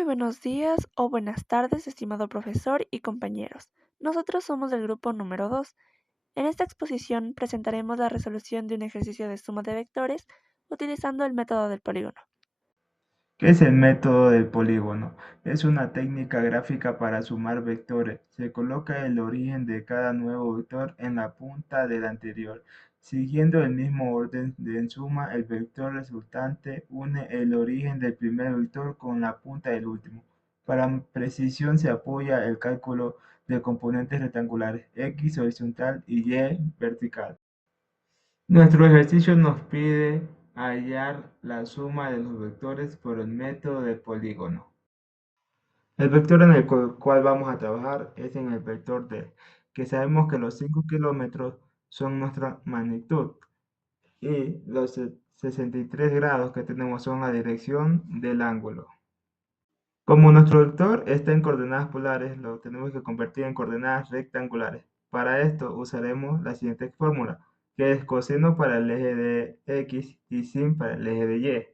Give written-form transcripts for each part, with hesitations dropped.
Muy buenos días o buenas tardes, estimado profesor y compañeros. Nosotros somos del grupo número 2. En esta exposición presentaremos la resolución de un ejercicio de suma de vectores utilizando el método del polígono. ¿Qué es el método del polígono? Es una técnica gráfica para sumar vectores. Se coloca el origen de cada nuevo vector en la punta del anterior. Siguiendo el mismo orden de suma, el vector resultante une el origen del primer vector con la punta del último. Para precisión se apoya el cálculo de componentes rectangulares x horizontal y y vertical. Nuestro ejercicio nos pide hallar la suma de los vectores por el método del polígono. El vector en el cual vamos a trabajar es en el vector D, que sabemos que los 5 kilómetros son nuestra magnitud y los 63 grados que tenemos son la dirección del ángulo. Como nuestro vector está en coordenadas polares, lo tenemos que convertir en coordenadas rectangulares. Para esto usaremos la siguiente fórmula, que es coseno para el eje de X y sin para el eje de Y. En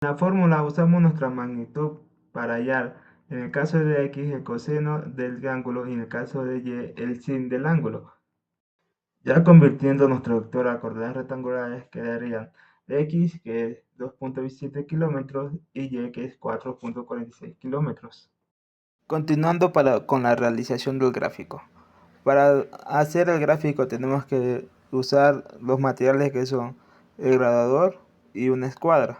la fórmula usamos nuestra magnitud para hallar, en el caso de X, el coseno del ángulo y en el caso de Y, el sin del ángulo. Ya convirtiendo nuestro vector a coordenadas rectangulares quedarían X, que es 2.27 kilómetros, y Y, que es 4.46 kilómetros. Continuando con la realización del gráfico. Para hacer el gráfico tenemos que usar los materiales que son el gradador y una escuadra.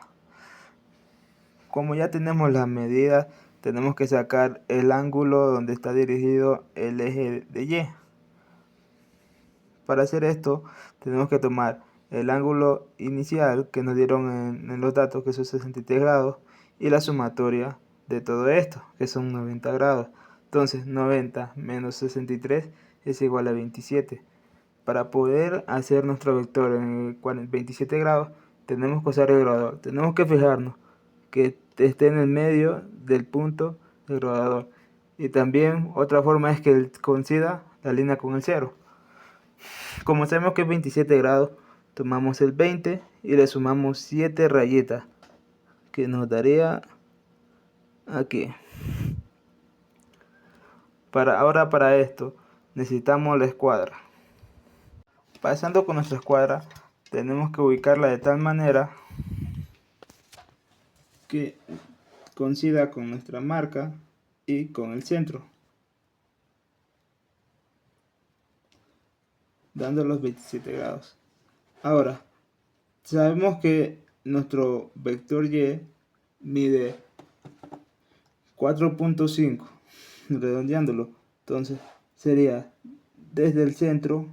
Como ya tenemos las medidas, tenemos que sacar el ángulo donde está dirigido el eje de Y. Para hacer esto tenemos que tomar el ángulo inicial que nos dieron en los datos, que son 63 grados, y la sumatoria de todo esto, que son 90 grados. Entonces 90 menos 63 es igual a 27. Para poder hacer nuestro vector en 27 grados tenemos que usar el gradador. Tenemos que fijarnos que esté en el medio del punto del gradador. Y también otra forma es que coincida la línea con el 0. Como sabemos que es 27 grados, tomamos el 20 y le sumamos 7 rayitas, que nos daría aquí. Ahora para esto necesitamos la escuadra. Pasando con nuestra escuadra, tenemos que ubicarla de tal manera que coincida con nuestra marca y con el centro, dando los 27 grados. Ahora, sabemos que nuestro vector Y mide 4.5, redondeándolo. Entonces sería desde el centro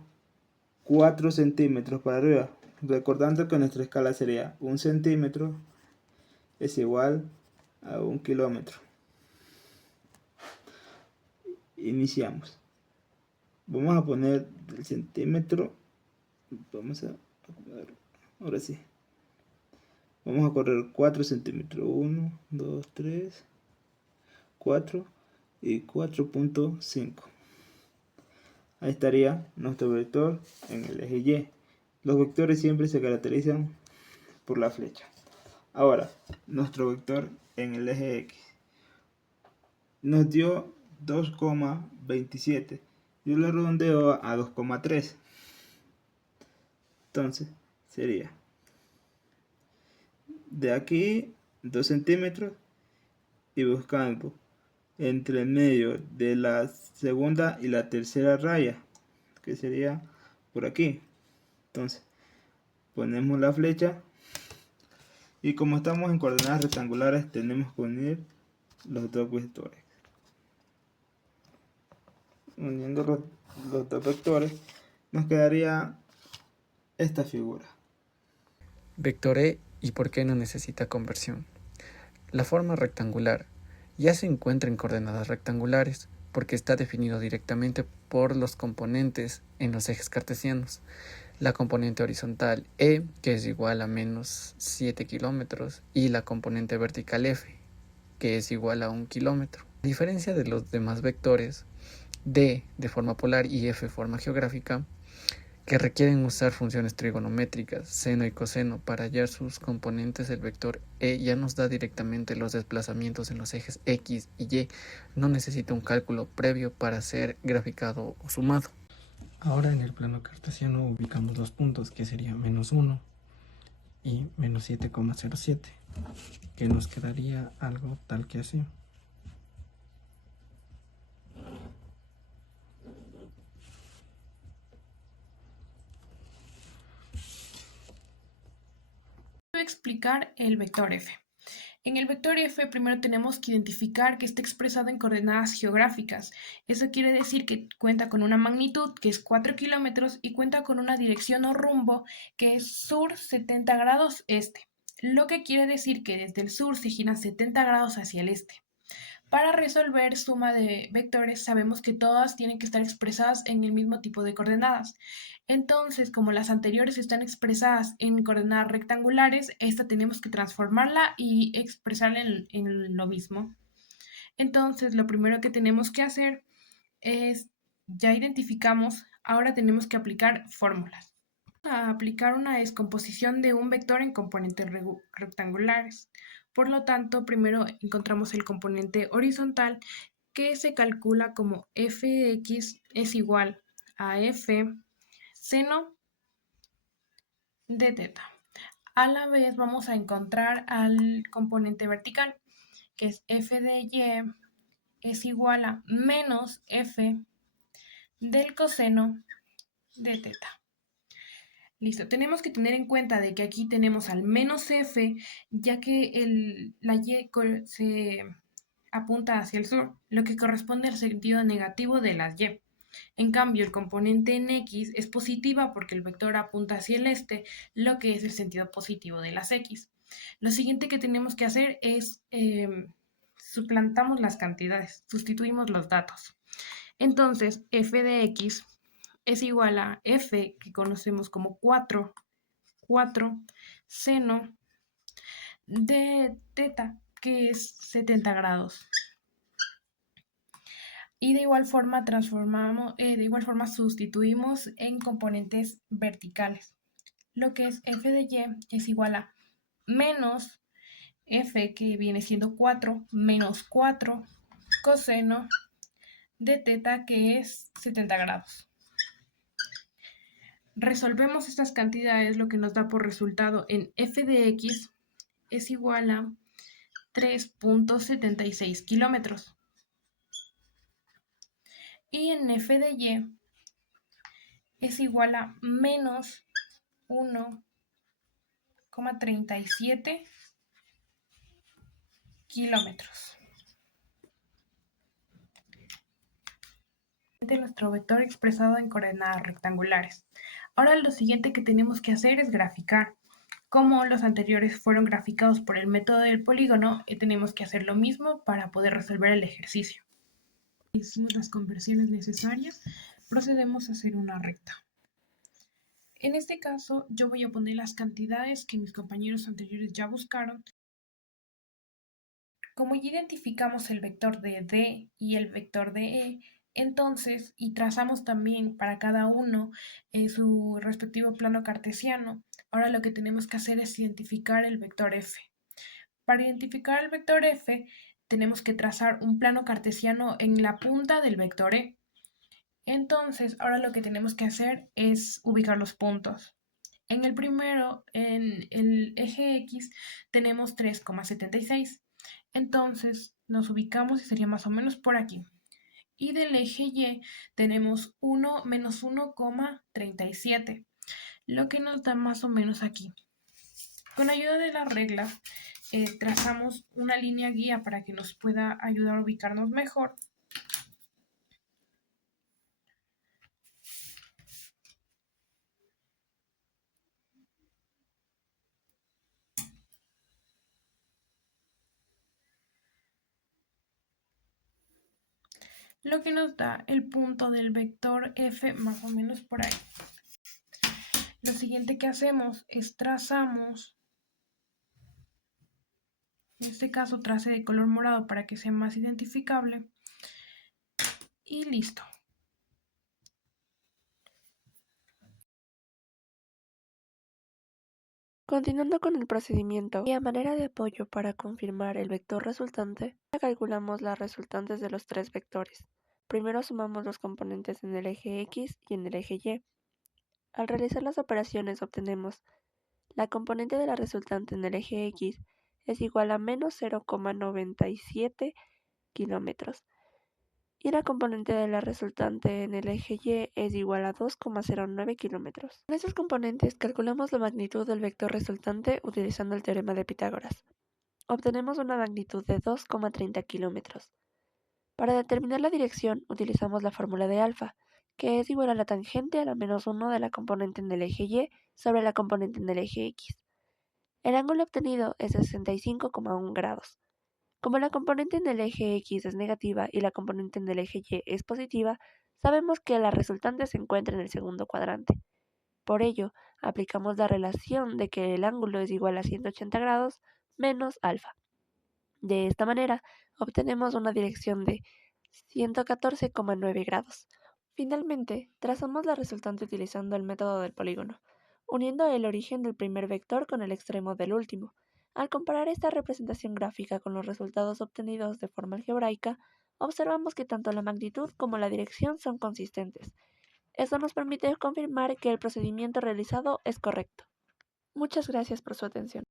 4 centímetros para arriba. Recordando que nuestra escala sería 1 centímetro es igual a 1 kilómetro. Iniciamos. Vamos a poner el centímetro. Vamos a acomodar. Ahora sí. Vamos a correr 4 centímetros. 1, 2, 3, 4 y 4.5. Ahí estaría nuestro vector en el eje Y. Los vectores siempre se caracterizan por la flecha. Ahora, nuestro vector en el eje X nos dio 2,27. Yo lo redondeo a 2,3. Entonces, sería de aquí 2 centímetros y buscando entre el medio de la segunda y la tercera raya, que sería por aquí. Entonces, ponemos la flecha y como estamos en coordenadas rectangulares, tenemos que unir los dos vectores. Uniendo los dos vectores, nos quedaría esta figura. Vector E y por qué no necesita conversión. La forma rectangular ya se encuentra en coordenadas rectangulares porque está definido directamente por los componentes en los ejes cartesianos. La componente horizontal E, que es igual a menos 7 kilómetros, y la componente vertical F, que es igual a 1 kilómetro. A diferencia de los demás vectores, D de forma polar y F de forma geográfica, que requieren usar funciones trigonométricas, seno y coseno, para hallar sus componentes. El vector E ya nos da directamente los desplazamientos en los ejes X y Y. No necesita un cálculo previo para ser graficado o sumado. Ahora en el plano cartesiano ubicamos dos puntos, que serían -1 y -7,07, que nos quedaría algo tal que así. Voy a explicar el vector f. En el vector f primero tenemos que identificar que está expresado en coordenadas geográficas. Eso quiere decir que cuenta con una magnitud que es 4 kilómetros y cuenta con una dirección o rumbo que es sur 70 grados este. Lo que quiere decir que desde el sur se gira 70 grados hacia el este. Para resolver suma de vectores sabemos que todas tienen que estar expresadas en el mismo tipo de coordenadas. Entonces, como las anteriores están expresadas en coordenadas rectangulares, esta tenemos que transformarla y expresarla en lo mismo. Entonces, lo primero que tenemos que hacer es, ya identificamos, ahora tenemos que aplicar fórmulas. A aplicar una descomposición de un vector en componentes rectangulares. Por lo tanto, primero encontramos el componente horizontal, que se calcula como f de x es igual a f seno de teta. A la vez vamos a encontrar al componente vertical, que es f de y es igual a menos f del coseno de teta. Listo, tenemos que tener en cuenta de que aquí tenemos al menos f, ya que la y se apunta hacia el sur, lo que corresponde al sentido negativo de las y. En cambio, el componente en x es positiva porque el vector apunta hacia el este, lo que es el sentido positivo de las x. Lo siguiente que tenemos que hacer es suplantamos las cantidades, sustituimos los datos. Entonces, f de x es igual a f, que conocemos como 4 seno de teta, que es 70 grados. Y de igual forma sustituimos en componentes verticales. Lo que es f de y es igual a menos f, que viene siendo 4, menos 4 coseno de teta, que es 70 grados. Resolvemos estas cantidades, lo que nos da por resultado en f de x es igual a 3.76 kilómetros. Y en f de y es igual a menos 1,37 kilómetros. Nuestro vector expresado en coordenadas rectangulares. Ahora lo siguiente que tenemos que hacer es graficar. Como los anteriores fueron graficados por el método del polígono, tenemos que hacer lo mismo para poder resolver el ejercicio. Hicimos las conversiones necesarias, procedemos a hacer una recta. En este caso, yo voy a poner las cantidades que mis compañeros anteriores ya buscaron. Como ya identificamos el vector de D y el vector de E, entonces, y trazamos también para cada uno su respectivo plano cartesiano, ahora lo que tenemos que hacer es identificar el vector F. Para identificar el vector F, tenemos que trazar un plano cartesiano en la punta del vector E. Entonces, ahora lo que tenemos que hacer es ubicar los puntos. En el primero, en el eje X, tenemos 3,76. Entonces, nos ubicamos y sería más o menos por aquí. Y del eje Y tenemos 1 menos 1,37, lo que nos da más o menos aquí. Con ayuda de la regla, trazamos una línea guía para que nos pueda ayudar a ubicarnos mejor. Lo que nos da el punto del vector F más o menos por ahí. Lo siguiente que hacemos es trazamos, en este caso trace de color morado para que sea más identificable, y listo. Continuando con el procedimiento y a manera de apoyo para confirmar el vector resultante, calculamos las resultantes de los tres vectores. Primero sumamos los componentes en el eje X y en el eje Y. Al realizar las operaciones obtenemos la componente de la resultante en el eje X es igual a menos 0,97 kilómetros y la componente de la resultante en el eje Y es igual a 2,09 kilómetros. Con estos componentes calculamos la magnitud del vector resultante utilizando el teorema de Pitágoras. Obtenemos una magnitud de 2,30 kilómetros. Para determinar la dirección utilizamos la fórmula de alfa, que es igual a la tangente a la menos 1 de la componente en el eje Y sobre la componente en el eje X. El ángulo obtenido es de 65,1 grados. Como la componente en el eje X es negativa y la componente en el eje Y es positiva, sabemos que la resultante se encuentra en el segundo cuadrante. Por ello, aplicamos la relación de que el ángulo es igual a 180 grados menos alfa. De esta manera, obtenemos una dirección de 114,9 grados. Finalmente, trazamos la resultante utilizando el método del polígono, uniendo el origen del primer vector con el extremo del último. Al comparar esta representación gráfica con los resultados obtenidos de forma algebraica, observamos que tanto la magnitud como la dirección son consistentes. Esto nos permite confirmar que el procedimiento realizado es correcto. Muchas gracias por su atención.